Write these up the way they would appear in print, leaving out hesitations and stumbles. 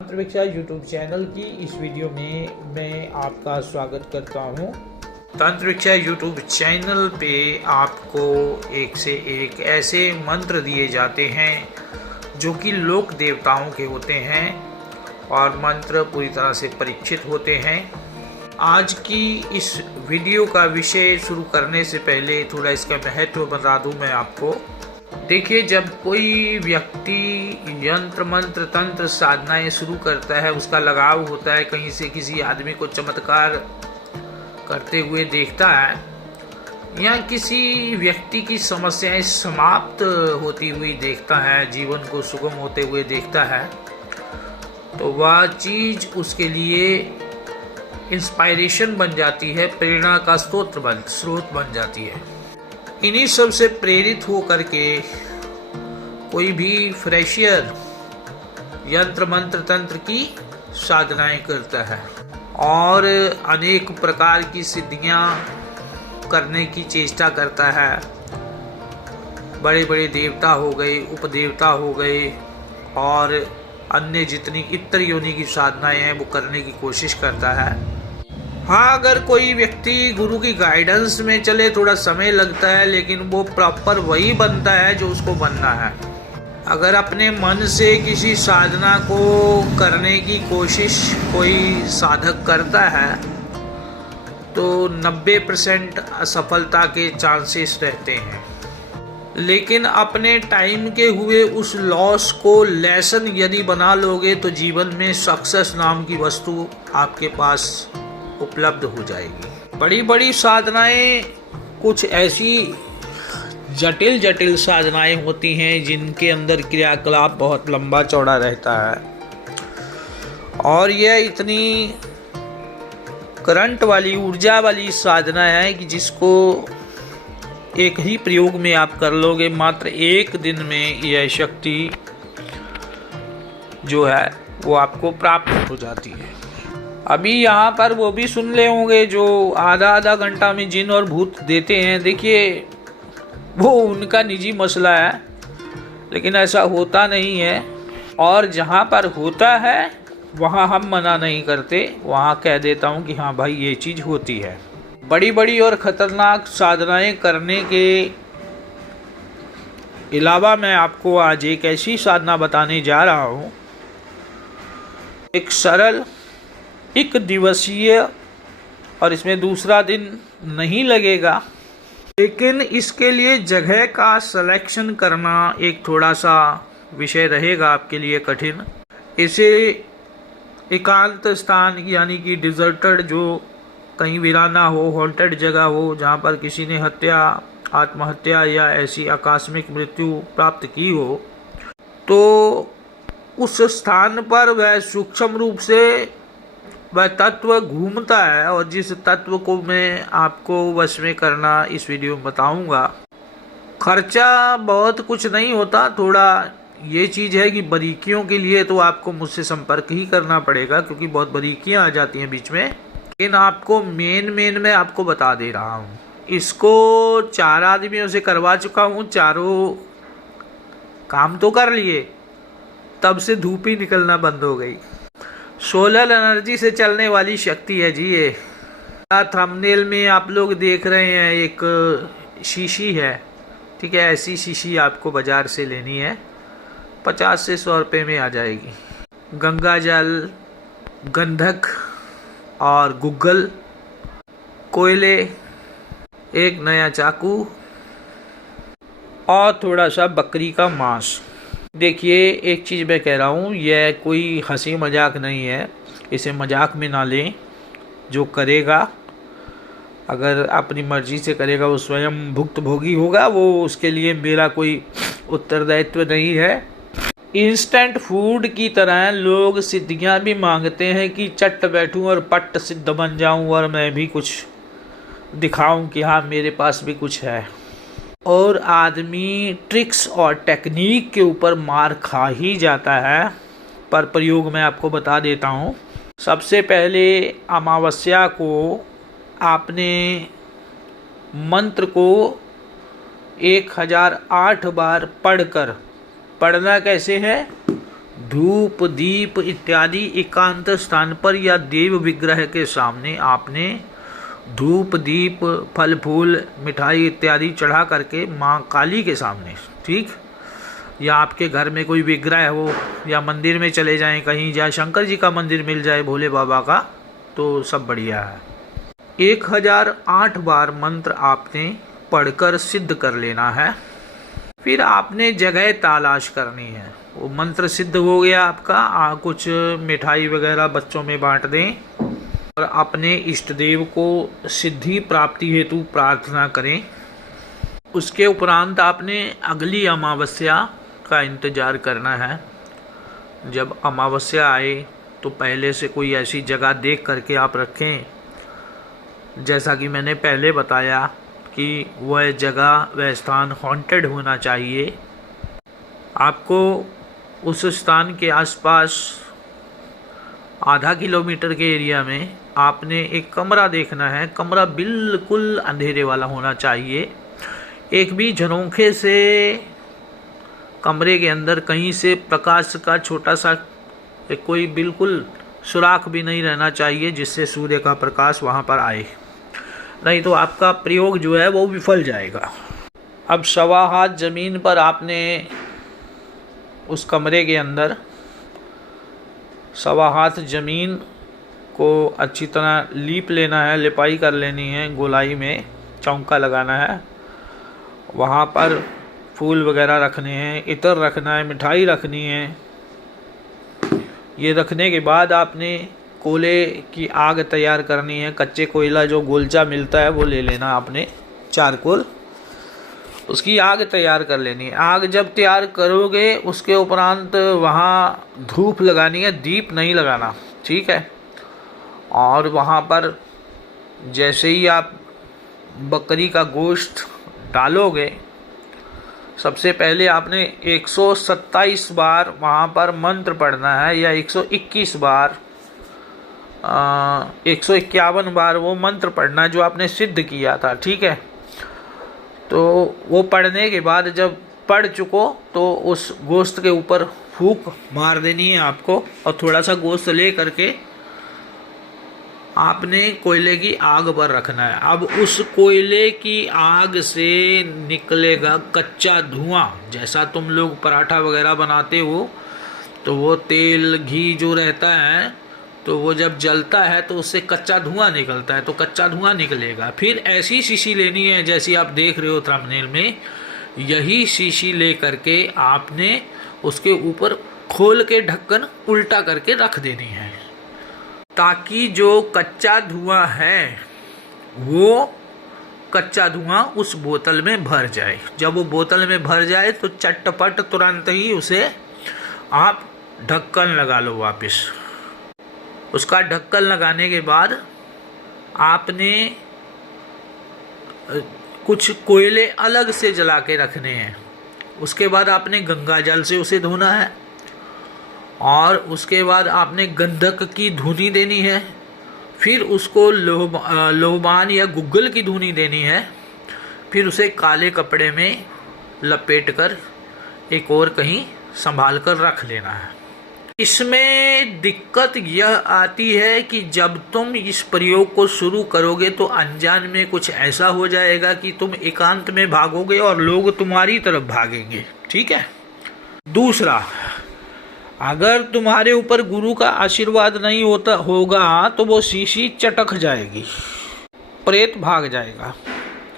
तंत्र विक्षा YouTube channel की इस वीडियो में मैं आपका स्वागत करता हूं। तंत्र विक्षा यूट्यूब चैनल पे आपको एक से एक ऐसे मंत्र दिए जाते हैं जो कि लोक देवताओं के होते हैं और मंत्र पूरी तरह से परीक्षित होते हैं। आज की इस वीडियो का विषय शुरू करने से पहले थोड़ा इसका महत्व बता दूं मैं आपको। देखिए, जब कोई व्यक्ति यंत्र मंत्र तंत्र साधनाएं शुरू करता है, उसका लगाव होता है, कहीं से किसी आदमी को चमत्कार करते हुए देखता है या किसी व्यक्ति की समस्याएं समाप्त होती हुई देखता है, जीवन को सुगम होते हुए देखता है, तो वह चीज उसके लिए इंस्पायरेशन बन जाती है, प्रेरणा का स्रोत बन जाती है। इन्हीं सब से प्रेरित हो करके कोई भी फ्रेशियर यंत्र मंत्र तंत्र की साधनाएं करता है और अनेक प्रकार की सिद्धियां करने की चेष्टा करता है। बड़े बड़े देवता हो गए, उपदेवता हो गए और अन्य जितनी इतर योनि की साधनाएं हैं वो करने की कोशिश करता है। हाँ, अगर कोई व्यक्ति गुरु की गाइडेंस में चले थोड़ा समय लगता है, लेकिन वो प्रॉपर वही बनता है जो उसको बनना है। अगर अपने मन से किसी साधना को करने की कोशिश कोई साधक करता है तो 90% असफलता के चांसेस रहते हैं, लेकिन अपने टाइम के हुए उस लॉस को लेसन यदि बना लोगे तो जीवन में सक्सेस नाम की वस्तु आपके पास उपलब्ध हो जाएगी। बड़ी बड़ी साधनाएं कुछ ऐसी जटिल जटिल साधनाएं होती हैं जिनके अंदर क्रियाकलाप बहुत लंबा चौड़ा रहता है और यह इतनी करंट वाली ऊर्जा वाली साधना है कि जिसको एक ही प्रयोग में आप कर लोगे, मात्र एक दिन में यह शक्ति जो है वो आपको प्राप्त हो जाती है। अभी यहाँ पर वो भी सुन ले होंगे जो आधा घंटा में जिन और भूत देते हैं। देखिए, वो उनका निजी मसला है, लेकिन ऐसा होता नहीं है और जहाँ पर होता है वहाँ हम मना नहीं करते, वहाँ कह देता हूँ कि हाँ भाई ये चीज़ होती है। बड़ी बड़ी और ख़तरनाक साधनाएं करने के अलावा मैं आपको आज एक ऐसी साधना बताने जा रहा हूँ, एक सरल एक दिवसीय, और इसमें दूसरा दिन नहीं लगेगा, लेकिन इसके लिए जगह का सिलेक्शन करना एक थोड़ा सा विषय रहेगा आपके लिए कठिन। इसे एकांत स्थान यानी कि डिजर्टेड, जो कहीं वीराना हो, हॉन्टेड जगह हो, जहाँ पर किसी ने हत्या, आत्महत्या या ऐसी आकस्मिक मृत्यु प्राप्त की हो, तो उस स्थान पर वह सूक्ष्म रूप से वह तत्व घूमता है और जिस तत्व को मैं आपको वश में करना इस वीडियो में बताऊंगा। खर्चा बहुत कुछ नहीं होता, थोड़ा ये चीज़ है कि बारीकियों के लिए तो आपको मुझसे संपर्क ही करना पड़ेगा, क्योंकि बहुत बारीकियां आ जाती हैं बीच में। लेकिन आपको मेन मैं आपको बता दे रहा हूँ। इसको 4 आदमियों से करवा चुका हूँ, चारों काम तो कर लिए, तब से धूप ही निकलना बंद हो गई। सोलर एनर्जी से चलने वाली शक्ति है जी ये। थंबनेल में आप लोग देख रहे हैं एक शीशी है, ठीक है। ऐसी शीशी आपको बाजार से लेनी है, 50 से 100 रुपये में आ जाएगी। गंगा जल, गंधक और गुग्गल, कोयले, एक नया चाकू और थोड़ा सा बकरी का मांस। देखिए, एक चीज़ मैं कह रहा हूँ, यह कोई हंसी मजाक नहीं है, इसे मजाक में ना लें। जो करेगा, अगर अपनी मर्जी से करेगा, वो स्वयं भुक्तभोगी होगा, वो उसके लिए मेरा कोई उत्तरदायित्व नहीं है। इंस्टेंट फूड की तरह लोग सिद्धियाँ भी मांगते हैं कि चट बैठूं और पट सिद्ध बन जाऊं और मैं भी कुछ दिखाऊं कि हाँ मेरे पास भी कुछ है। और आदमी ट्रिक्स और टेक्निक के ऊपर मार खा ही जाता है। पर प्रयोग मैं आपको बता देता हूँ। सबसे पहले अमावस्या को आपने मंत्र को 1008 बार पढ़कर, पढ़ना कैसे है, धूप दीप इत्यादि एकांत स्थान पर या देव विग्रह के सामने आपने धूप दीप फल फूल मिठाई इत्यादि चढ़ा करके माँ काली के सामने, ठीक, या आपके घर में कोई विग्रह हो या मंदिर में चले जाएं कहीं, या शंकर जी का मंदिर मिल जाए भोले बाबा का, तो सब बढ़िया है। 1008 बार मंत्र आपने पढ़कर सिद्ध कर लेना है। फिर आपने जगह तलाश करनी है। वो मंत्र सिद्ध हो गया आपका, कुछ मिठाई वगैरह बच्चों में बांट दें और अपने इष्ट देव को सिद्धि प्राप्ति हेतु प्रार्थना करें। उसके उपरांत आपने अगली अमावस्या का इंतज़ार करना है। जब अमावस्या आए तो पहले से कोई ऐसी जगह देख करके आप रखें, जैसा कि मैंने पहले बताया कि वह जगह वह स्थान हॉन्टेड होना चाहिए। आपको उस स्थान के आसपास आधा किलोमीटर के एरिया में आपने एक कमरा देखना है। कमरा बिल्कुल अंधेरे वाला होना चाहिए। एक भी झरोखे से कमरे के अंदर कहीं से प्रकाश का छोटा सा कोई बिल्कुल सुराख भी नहीं रहना चाहिए जिससे सूर्य का प्रकाश वहाँ पर आए, नहीं तो आपका प्रयोग जो है वो विफल जाएगा। अब 1.25 हाथ ज़मीन पर आपने उस कमरे के अंदर 1.25 हाथ ज़मीन को अच्छी तरह लीप लेना है, लिपाई कर लेनी है, गोलाई में चौंका लगाना है। वहाँ पर फूल वगैरह रखने हैं, इत्र रखना है, मिठाई रखनी है। ये रखने के बाद आपने कोयले की आग तैयार करनी है। कच्चे कोयला जो गोलचा मिलता है वो ले लेना आपने, चारकोल, उसकी आग तैयार कर लेनी है। आग जब तैयार करोगे उसके उपरांत वहाँ धूप लगानी है, दीप नहीं लगाना, ठीक है। और वहाँ पर जैसे ही आप बकरी का गोश्त डालोगे, सबसे पहले आपने 127 बार वहाँ पर मंत्र पढ़ना है, या 121 बार 151 बार वो मंत्र पढ़ना है जो आपने सिद्ध किया था, ठीक है। तो वो पढ़ने के बाद जब पढ़ चुको तो उस गोश्त के ऊपर फूंक मार देनी है आपको, और थोड़ा सा गोश्त ले करके आपने कोयले की आग पर रखना है। अब उस कोयले की आग से निकलेगा कच्चा धुआं। जैसा तुम लोग पराठा वगैरह बनाते हो तो वो तेल घी जो रहता है तो वो जब जलता है तो उससे कच्चा धुआं निकलता है, तो कच्चा धुआं निकलेगा। फिर ऐसी शीशी लेनी है जैसी आप देख रहे हो थंबनेल में, यही शीशी ले करके आपने उसके ऊपर खोल के ढक्कन उल्टा करके रख देनी है, ताकि जो कच्चा धुआं है वो कच्चा धुआं उस बोतल में भर जाए। जब वो बोतल में भर जाए तो चटपट तुरंत ही उसे आप ढक्कन लगा लो वापस। उसका ढक्कन लगाने के बाद आपने कुछ कोयले अलग से जला के रखने हैं। उसके बाद आपने गंगा जल से उसे धोना है, और उसके बाद आपने गंधक की धुनी देनी है। फिर उसको लोबान या गुग्गल की धुनी देनी है। फिर उसे काले कपड़े में लपेट कर एक और कहीं संभाल कर रख लेना है। इसमें दिक्कत यह आती है कि जब तुम इस प्रयोग को शुरू करोगे तो अनजान में कुछ ऐसा हो जाएगा कि तुम एकांत में भागोगे और लोग तुम्हारी तरफ भागेंगे, ठीक है। दूसरा, अगर तुम्हारे ऊपर गुरु का आशीर्वाद नहीं होगा तो वो शीशी चटक जाएगी, प्रेत भाग जाएगा।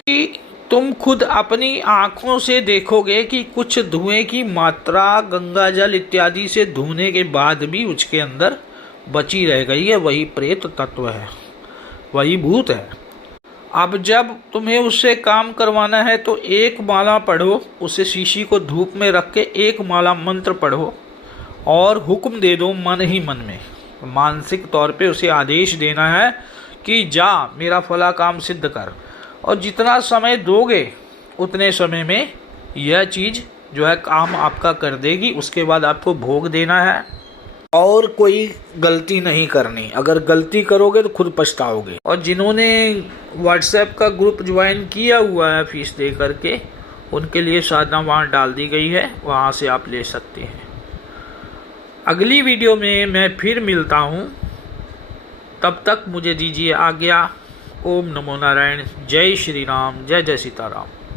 कि तुम खुद अपनी आँखों से देखोगे कि कुछ धुएं की मात्रा गंगा जल इत्यादि से धोने के बाद भी उसके अंदर बची रह गई है। वही प्रेत तत्व है, वही भूत है। अब जब तुम्हें उससे काम करवाना है तो एक माला पढ़ो, उसे शीशी को धूप में रख के एक माला मंत्र पढ़ो और हुक्म दे दो मन ही मन में, मानसिक तौर पे उसे आदेश देना है कि जा मेरा फला काम सिद्ध कर। और जितना समय दोगे उतने समय में यह चीज़ जो है काम आपका कर देगी। उसके बाद आपको भोग देना है और कोई गलती नहीं करनी। अगर गलती करोगे तो खुद पछताओगे। और जिन्होंने व्हाट्सएप का ग्रुप ज्वाइन किया हुआ है फीस दे करके, उनके लिए साधना वहाँ डाल दी गई है, वहाँ से आप ले सकते हैं। अगली वीडियो में मैं फिर मिलता हूँ, तब तक मुझे दीजिए आज्ञा। ओम नमो नारायण। जय श्री राम, जय जय सीताराम।